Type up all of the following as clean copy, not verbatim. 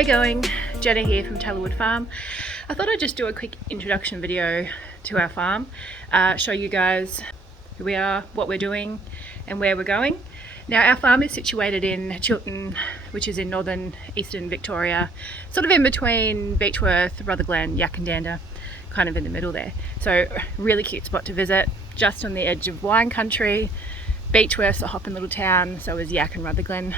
Hey going, Jenna here from Tallowwood Farm. I thought I'd just do a quick introduction video to our farm, show you guys who we are, what we're doing and where we're going. Now our farm is situated in Chiltern, which is in northern eastern Victoria, sort of in between Beechworth, Rutherglen, Yackandandah, kind of in the middle there. So really cute spot to visit, just on the edge of wine country. Beechworth's a hopping little town, so is Yack and Rutherglen.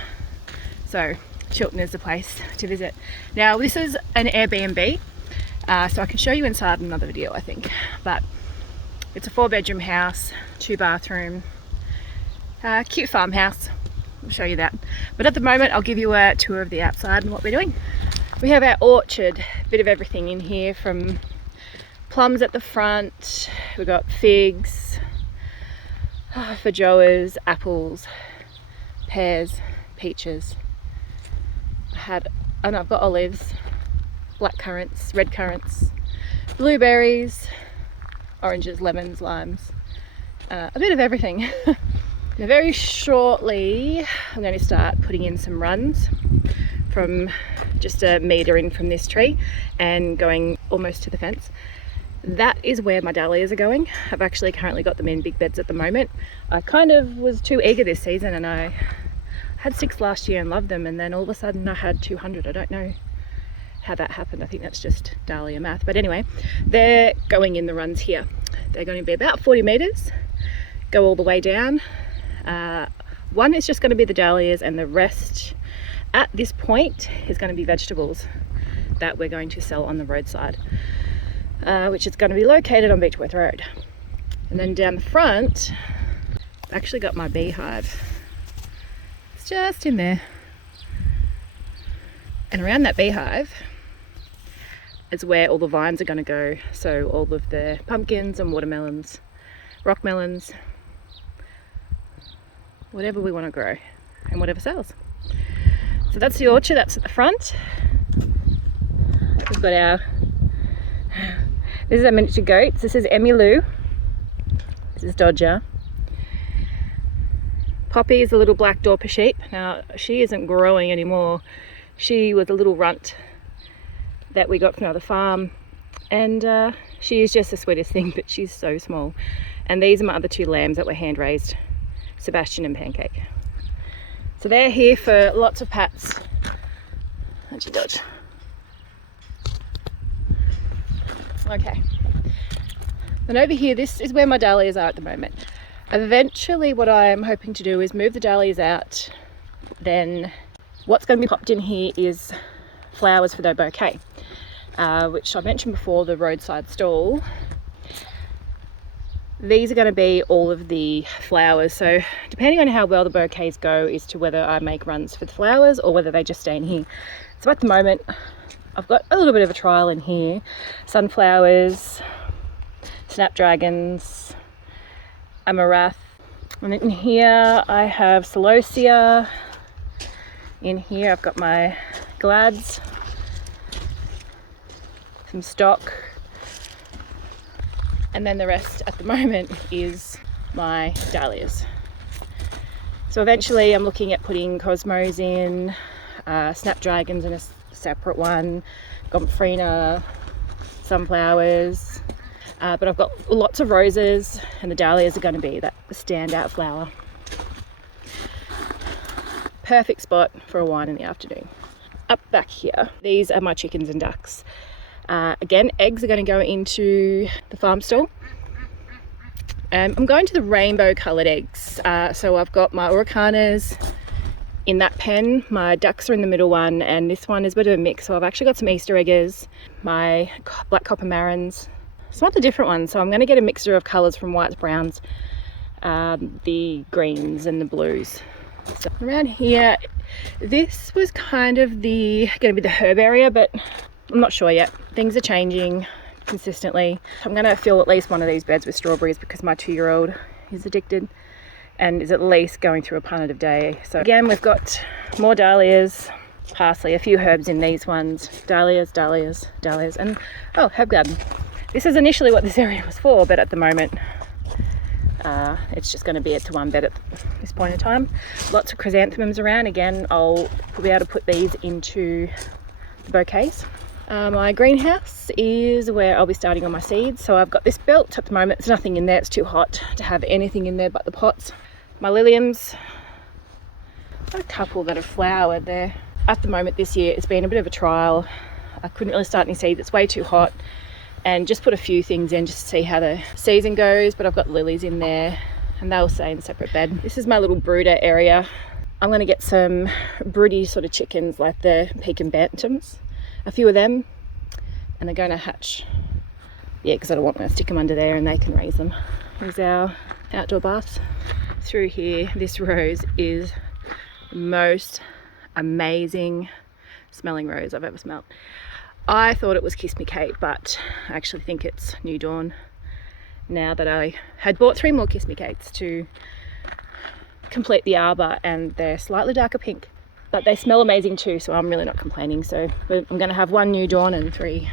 So Chiltern is the place to visit. Now this is an Airbnb, so I can show you inside in another video I think, but it's a 4-bedroom house, 2-bathroom, cute farmhouse. I'll show you that. But at the moment I'll give you a tour of the outside and what we're doing. We have our orchard, bit of everything in here, from plums at the front, we've got figs, feijoas, apples, pears, peaches. And I've got olives, black currants, red currants, blueberries, oranges, lemons, limes, a bit of everything. Now very shortly I'm going to start putting in some runs from just a metre in from this tree and going almost to the fence. That is where my dahlias are going. I've actually currently got them in big beds at the moment. I kind of was too eager this season and I had 6 last year and loved them, and then all of a sudden I had 200. I don't know how that happened. I think that's just dahlia math. But anyway, they're going in the runs here. They're going to be about 40 metres, go all the way down. One is just going to be the dahlias, and the rest at this point is going to be vegetables that we're going to sell on the roadside, which is going to be located on Beechworth Road. And then down the front, I've actually got my beehive. It's just in there. And around that beehive is where all the vines are going to go. So all of the pumpkins and watermelons, rock melons, whatever we want to grow and whatever sells. So that's the orchard, that's at the front. We've got our, this is our miniature goats. This is Emmy Lou. This is Dodger. Poppy is a little black Dorper sheep. Now she isn't growing anymore. She was a little runt that we got from another farm, and she is just the sweetest thing, but she's so small. And these are my other 2 lambs that were hand raised, Sebastian and Pancake. So they're here for lots of pats. How'd you dodge? Okay. And over here, this is where my dahlias are at the moment. Eventually what I'm hoping to do is move the dahlias out. Then what's going to be popped in here is flowers for their bouquet, which I mentioned before, the roadside stall. These are going to be all of the flowers, so depending on how well the bouquets go is to whether I make runs for the flowers or whether they just stay in here. So at the moment I've got a little bit of a trial in here. Sunflowers, snapdragons, amaranth, and in here I have celosia. In here I've got my glads, some stock, and then the rest at the moment is my dahlias. So eventually I'm looking at putting cosmos in, snapdragons in a separate one, gomphrena, sunflowers, but I've got lots of roses, and the dahlias are going to be that standout flower. Perfect spot for a wine in the afternoon. Up back here, these are my chickens and ducks. Again, eggs are going to go into the farm stall. I'm going to the rainbow coloured eggs. So I've got my Orocanas in that pen, my ducks are in the middle one, and this one is a bit of a mix. So I've actually got some Easter eggers, my black copper marrons, some other different ones. So I'm going to get a mixture of colours from whites, browns, the greens and the blues. So around here, this was kind of going to be the herb area, but I'm not sure yet. Things are changing consistently. I'm going to fill at least one of these beds with strawberries because my 2-year-old is addicted and is at least going through a punnet of day. So again, we've got more dahlias, parsley, a few herbs in these ones, dahlias, and oh, herb garden. This is initially what this area was for, but at the moment it's just going to be to 1 bed at this point in time. Lots of chrysanthemums around. Again, I'll be able to put these into the bouquets. My greenhouse is where I'll be starting on my seeds. So I've got this belt at the moment. There's nothing in there, it's too hot to have anything in there but the pots. My liliums, got a couple that have flowered there. At the moment this year, it's been a bit of a trial. I couldn't really start any seeds, it's way too hot. And just put a few things in just to see how the season goes. But I've got lilies in there and they'll stay in a separate bed. This is my little brooder area. I'm going to get some broody sort of chickens like the Pekin Bantams. A few of them, and they're going to hatch. Yeah, because I don't want to stick them under there and they can raise them. Here's our outdoor bath. Through here, this rose is the most amazing smelling rose I've ever smelled. I thought it was Kiss Me Kate, but I actually think it's New Dawn. Now that I had bought 3 more Kiss Me Kates to complete the arbor, and they're slightly darker pink. But they smell amazing too, so I'm really not complaining. So I'm going to have 1 New Dawn and 3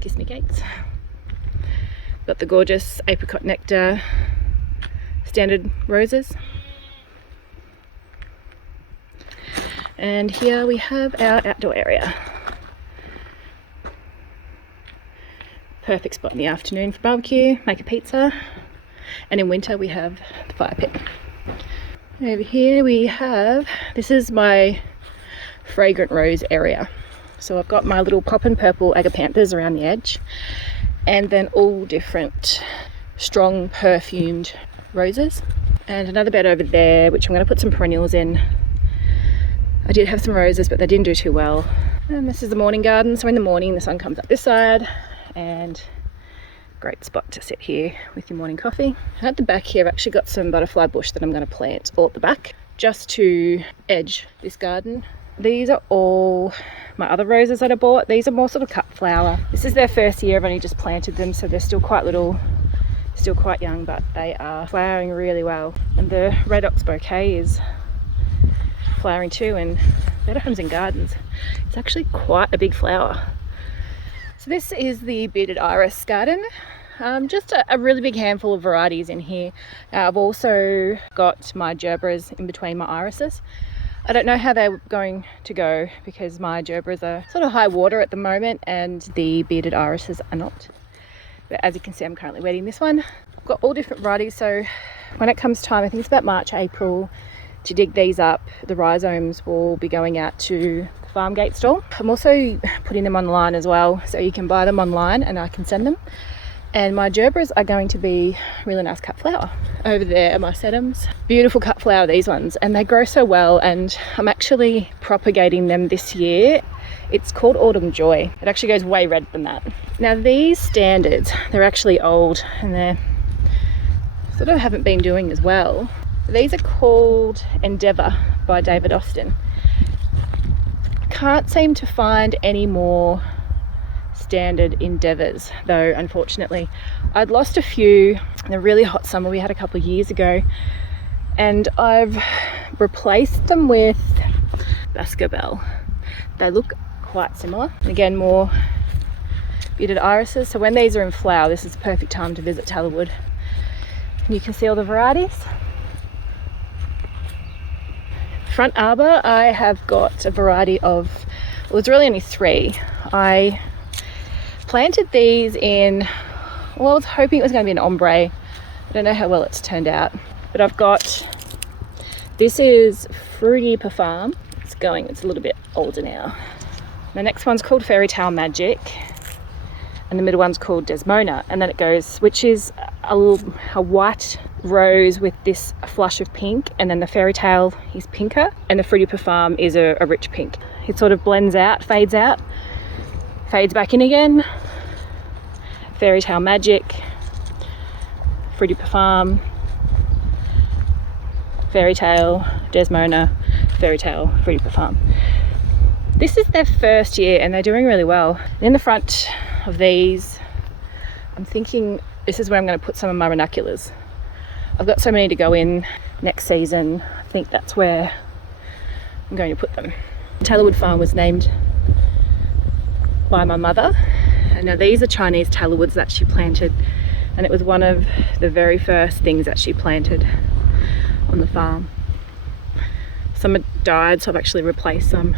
Kiss Me Kates. Got the gorgeous apricot nectar standard roses. And here we have our outdoor area. Perfect spot in the afternoon for barbecue, make a pizza. And in winter we have the fire pit. Over here we have, this is my fragrant rose area. So I've got my little pop and purple agapanthus around the edge, and then all different strong perfumed roses. And another bed over there, which I'm going to put some perennials in. I did have some roses, but they didn't do too well. And this is the morning garden. So in the morning, the sun comes up this side, and great spot to sit here with your morning coffee. And at the back here, I've actually got some butterfly bush that I'm going to plant all at the back, just to edge this garden. These are all my other roses that I bought. These are more sort of cut flower. This is their first year. I've only just planted them, so they're still quite little, still quite young, but they are flowering really well. And the red ox bouquet is flowering too, and Better Homes and Gardens, it's actually quite a big flower. So this is the bearded iris garden. Just a really big handful of varieties in here. I've also got my gerberas in between my irises. I don't know how they're going to go because my gerberas are sort of high water at the moment and the bearded irises are not. But as you can see, I'm currently wetting this one. I've got all different varieties, so when it comes time, I think it's about March, April, to dig these up, the rhizomes will be going out to the farm gate stall. I'm also putting them online as well, so you can buy them online and I can send them. And my gerberas are going to be really nice cut flower. Over there are my sedums. Beautiful cut flower, these ones, and they grow so well, and I'm actually propagating them this year. It's called Autumn Joy. It actually goes way red than that. Now these standards, they're actually old and they sort of haven't been doing as well. These are called Endeavour by David Austin. Can't seem to find any more standard Endeavours though, unfortunately. I'd lost a few in a really hot summer we had a couple of years ago, and I've replaced them with Baskerville. They look quite similar. And again, more bearded irises. So when these are in flower, this is the perfect time to visit Tallowwood. And you can see all the varieties. Front arbor, I have got a variety of, well, it's really only 3. I planted these in, well, I was hoping it was going to be an ombre. I don't know how well it's turned out, but I've got, this is Fruity Parfum. It's a little bit older now. The next one's called Fairy Tale Magic, and the middle one's called Desmona, and then it goes, which is a white rose with this flush of pink, and then the Fairy Tale is pinker, and the Fruity Parfum is a rich pink. It sort of blends out, fades back in again. Fairy Tale Magic, Fruity Parfum, Fairy Tale, Desmona, Fairy Tale, Fruity Parfum. This is their first year and they're doing really well. In the front of these, I'm thinking this is where I'm going to put some of my ranunculus. I've got so many to go in next season. I think that's where I'm going to put them. Tallowwood Farm was named by my mother. And now these are Chinese Tallowoods that she planted, and it was one of the very first things that she planted on the farm. Some had died, so I've actually replaced some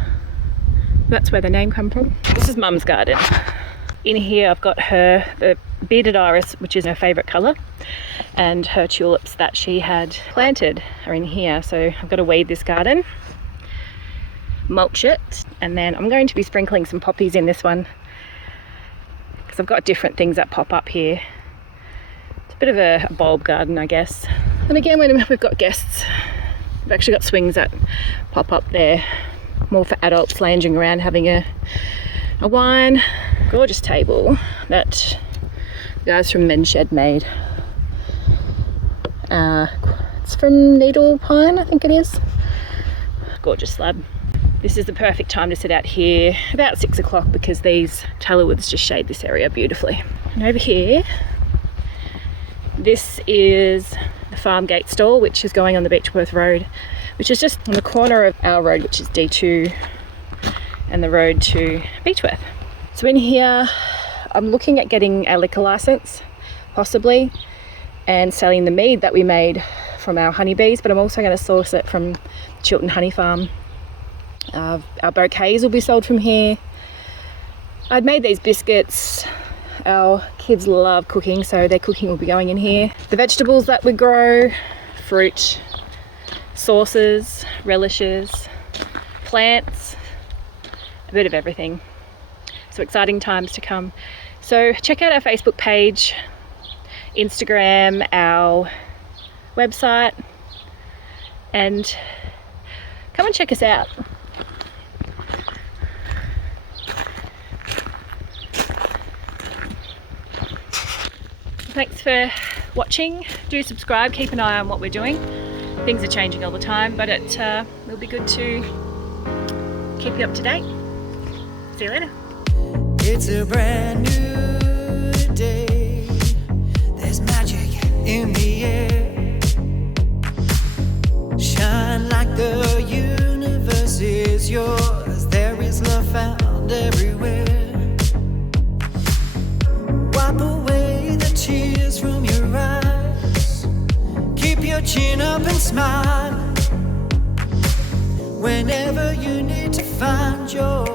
That's where the name come from. This is Mum's garden. In here I've got the bearded iris, which is her favourite colour, and her tulips that she had planted are in here. So I've got to weed this garden, mulch it, and then I'm going to be sprinkling some poppies in this one because I've got different things that pop up here. It's a bit of a bulb garden, I guess. And again, when we've got guests, we've actually got swings that pop up there, more for adults lounging around having a wine. Gorgeous table that the guys from Men's Shed made. It's from Needle Pine, I think it is. Gorgeous slab. This is the perfect time to sit out here about 6 o'clock because these Tallowwoods just shade this area beautifully. And over here, this is the farm gate stall, which is going on the Beechworth Road, which is just on the corner of our road, which is D2, and the road to Beechworth. So in here, I'm looking at getting a liquor license, possibly, and selling the mead that we made from our honeybees, but I'm also going to source it from Chiltern Honey Farm. Our bouquets will be sold from here. I'd made these biscuits. Our kids love cooking, so their cooking will be going in here. The vegetables that we grow, fruit, sauces, relishes, plants, a bit of everything. So exciting times to come. So check out our Facebook page, Instagram, our website, and come and check us out. Thanks for watching. Do subscribe, keep an eye on what we're doing. Things are changing all the time, but it will be good to keep you up to date. See you later. It's a brand new day. There's magic in the air. Shine like the universe is yours. There is love found everywhere. Wipe away the tears from your eyes. Keep your chin up and smile. Whenever you need to find your